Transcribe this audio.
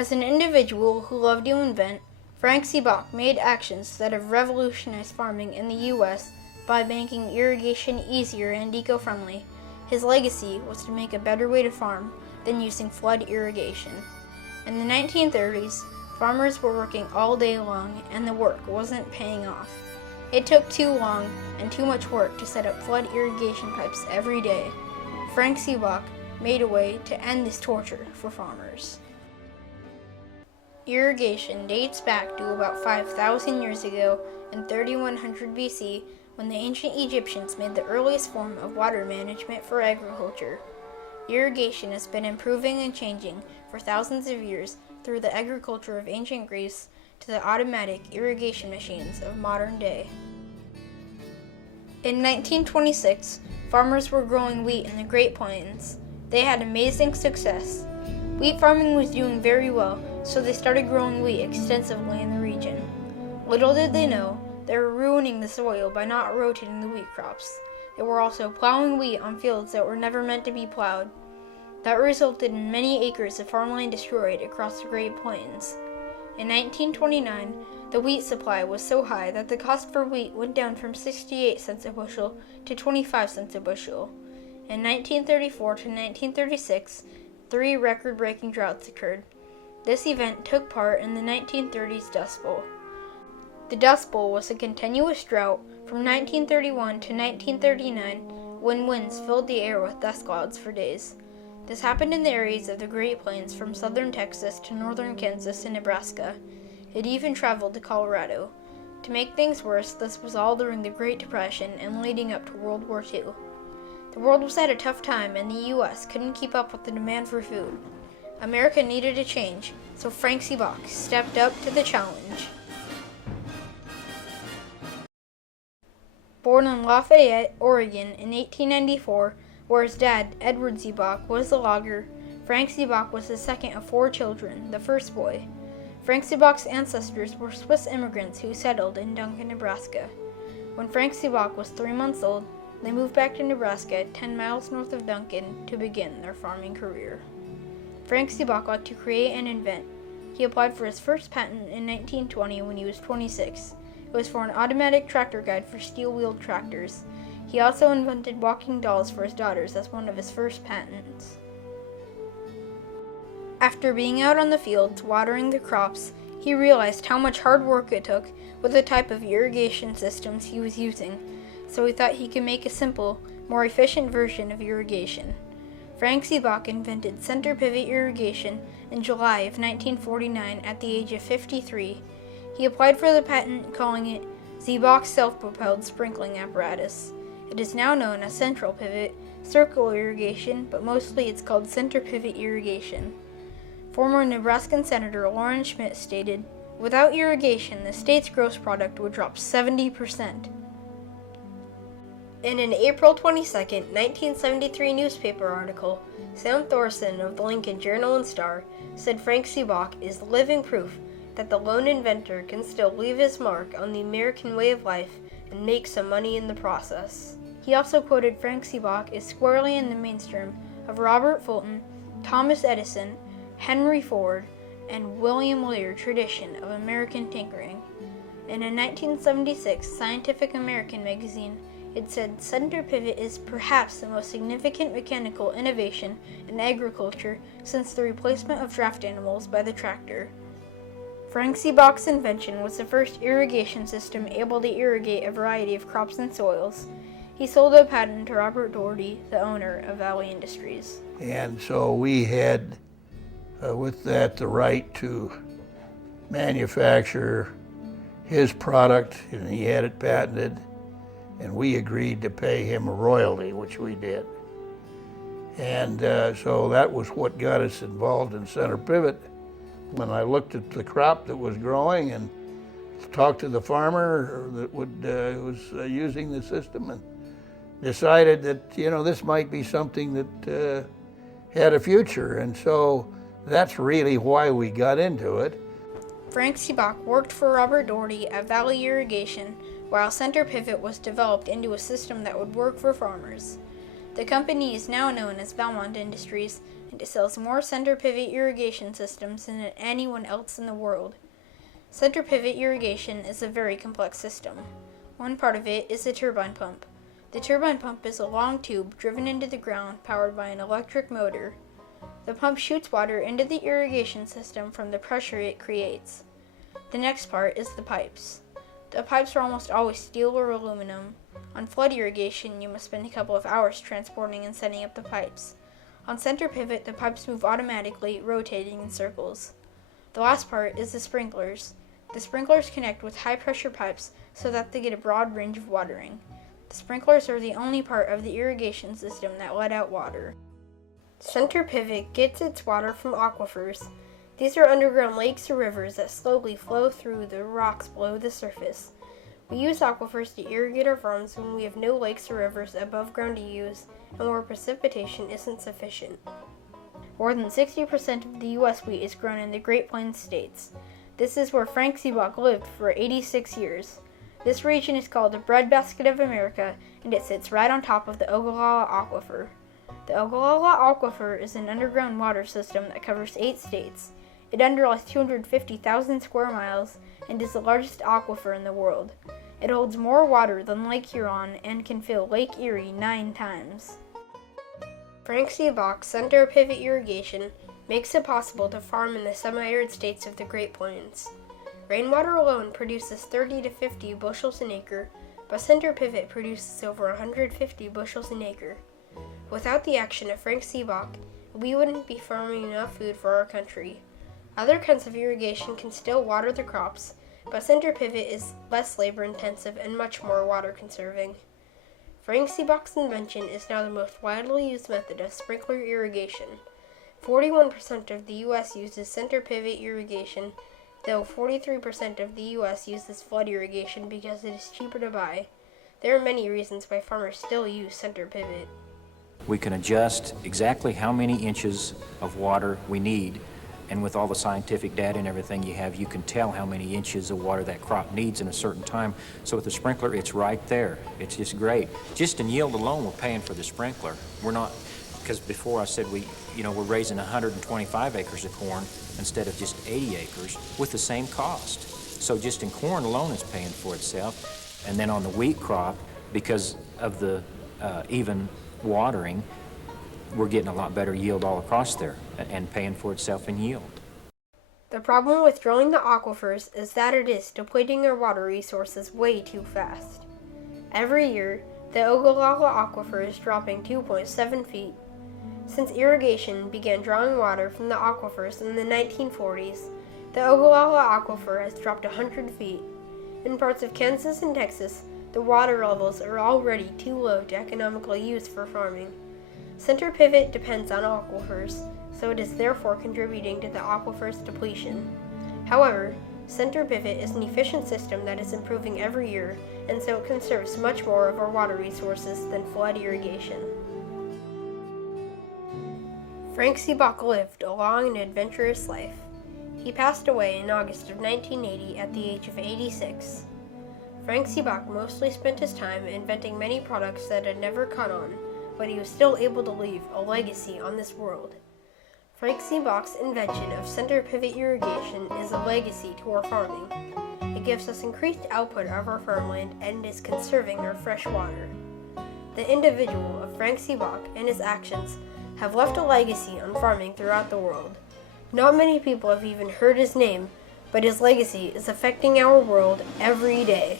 As an individual who loved to invent, Frank Zybach made actions that have revolutionized farming in the U.S. by making irrigation easier and eco-friendly. His legacy was to make a better way to farm than using flood irrigation. In the 1930s, farmers were working all day long and the work wasn't paying off. It took too long and too much work to set up flood irrigation pipes every day. Frank Zybach made a way to end this torture for farmers. Irrigation dates back to about 5,000 years ago in 3100 BC, when the ancient Egyptians made the earliest form of water management for agriculture. Irrigation has been improving and changing for thousands of years through the agriculture of ancient Greece to the automatic irrigation machines of modern day. In 1926, farmers were growing wheat in the Great Plains. They had amazing success. Wheat farming was doing very well, so they started growing wheat extensively in the region. Little did they know, they were ruining the soil by not rotating the wheat crops. They were also plowing wheat on fields that were never meant to be plowed. That resulted in many acres of farmland destroyed across the Great Plains. In 1929, the wheat supply was so high that the cost for wheat went down from 68 cents a bushel to 25 cents a bushel. In 1934 to 1936, 3 record-breaking droughts occurred. This event took part in the 1930s Dust Bowl. The Dust Bowl was a continuous drought from 1931 to 1939 when winds filled the air with dust clouds for days. This happened in the areas of the Great Plains from southern Texas to northern Kansas and Nebraska. It even traveled to Colorado. To make things worse, this was all during the Great Depression and leading up to World War II. The world was at a tough time and the U.S. couldn't keep up with the demand for food. America needed a change, so Frank Zybach stepped up to the challenge. Born in Lafayette, Oregon in 1894, where his dad, Edward Zybach, was a logger, Frank Zybach was the second of 4 children, the first boy. Frank Zybach's ancestors were Swiss immigrants who settled in Duncan, Nebraska. When Frank Zybach was 3 months old, they moved back to Nebraska, 10 miles north of Duncan, to begin their farming career. Frank Zybach liked to create and invent. He applied for his first patent in 1920 when he was 26. It was for an automatic tractor guide for steel-wheeled tractors. He also invented walking dolls for his daughters as one of his first patents. After being out on the fields watering the crops, he realized how much hard work it took with the type of irrigation systems he was using, so he thought he could make a simple, more efficient version of irrigation. Frank Zybach invented center pivot irrigation in July of 1949 at the age of 53. He applied for the patent, calling it Zybach's self-propelled sprinkling apparatus. It is now known as central pivot, circle irrigation, but mostly it's called center pivot irrigation. Former Nebraskan Senator Loren Schmidt stated, "Without irrigation, the state's gross product would drop 70%. In an April 22, 1973 newspaper article, Sam Thorson of the Lincoln Journal and Star said Frank Zybach is living proof that the lone inventor can still leave his mark on the American way of life and make some money in the process. He also quoted Frank Zybach as squarely in the mainstream of Robert Fulton, Thomas Edison, Henry Ford, and William Lear tradition of American tinkering. In a 1976 Scientific American magazine, it said center pivot is perhaps the most significant mechanical innovation in agriculture since the replacement of draft animals by the tractor. Frank Zybach's invention was the first irrigation system able to irrigate a variety of crops and soils. He sold a patent to Robert Doherty, the owner of Valley Industries. And so we had, with that, the right to manufacture his product, and he had it patented, and we agreed to pay him a royalty, which we did. And so that was what got us involved in center pivot. When I looked at the crop that was growing and talked to the farmer that was using the system, and decided that, this might be something that had a future. And so that's really why we got into it. Frank Zybach worked for Robert Doherty at Valley Irrigation while center pivot was developed into a system that would work for farmers. The company is now known as Valmont Industries, and it sells more center pivot irrigation systems than anyone else in the world. Center pivot irrigation is a very complex system. One part of it is the turbine pump. The turbine pump is a long tube driven into the ground powered by an electric motor. The pump shoots water into the irrigation system from the pressure it creates. The next part is the pipes. The pipes are almost always steel or aluminum. On flood irrigation, you must spend a couple of hours transporting and setting up the pipes. On center pivot, the pipes move automatically, rotating in circles. The last part is the sprinklers. The sprinklers connect with high-pressure pipes so that they get a broad range of watering. The sprinklers are the only part of the irrigation system that let out water. Center pivot gets its water from aquifers. These are underground lakes or rivers that slowly flow through the rocks below the surface. We use aquifers to irrigate our farms when we have no lakes or rivers above ground to use and where precipitation isn't sufficient. More than 60% of the U.S. wheat is grown in the Great Plains states. This is where Frank Zybach lived for 86 years. This region is called the breadbasket of America, and it sits right on top of the Ogallala Aquifer. The Ogallala Aquifer is an underground water system that covers 8 states. It underlies 250,000 square miles and is the largest aquifer in the world. It holds more water than Lake Huron and can fill Lake Erie 9 times. Frank Zybach's center pivot irrigation makes it possible to farm in the semi-arid states of the Great Plains. Rainwater alone produces 30 to 50 bushels an acre, but center pivot produces over 150 bushels an acre. Without the action of Frank Zybach, we wouldn't be farming enough food for our country. Other kinds of irrigation can still water the crops, but center pivot is less labor intensive and much more water conserving. Frank Zybach's invention is now the most widely used method of sprinkler irrigation. 41% of the U.S. uses center pivot irrigation, though 43% of the U.S. uses flood irrigation because it is cheaper to buy. There are many reasons why farmers still use center pivot. We can adjust exactly how many inches of water we need, and with all the scientific data and everything you have, you can tell how many inches of water that crop needs in a certain time. So with the sprinkler, it's right there. It's just great. Just in yield alone, we're paying for the sprinkler. We're not, because before I said we're raising 125 acres of corn instead of just 80 acres with the same cost. So just in corn alone, it's paying for itself. And then on the wheat crop, because of the even watering, we're getting a lot better yield all across there and paying for itself in yield. The problem with drilling the aquifers is that it is depleting our water resources way too fast. Every year, the Ogallala Aquifer is dropping 2.7 feet. Since irrigation began drawing water from the aquifers in the 1940s, the Ogallala Aquifer has dropped 100 feet. In parts of Kansas and Texas, the water levels are already too low to economically use for farming. Center pivot depends on aquifers, so it is therefore contributing to the aquifer's depletion. However, center pivot is an efficient system that is improving every year, and so it conserves much more of our water resources than flood irrigation. Frank Zybach lived a long and adventurous life. He passed away in August of 1980 at the age of 86. Frank Zybach mostly spent his time inventing many products that had never caught on, but he was still able to leave a legacy on this world. Frank Zybach's invention of center pivot irrigation is a legacy to our farming. It gives us increased output of our farmland and is conserving our fresh water. The individual of Frank Zybach and his actions have left a legacy on farming throughout the world. Not many people have even heard his name, but his legacy is affecting our world every day.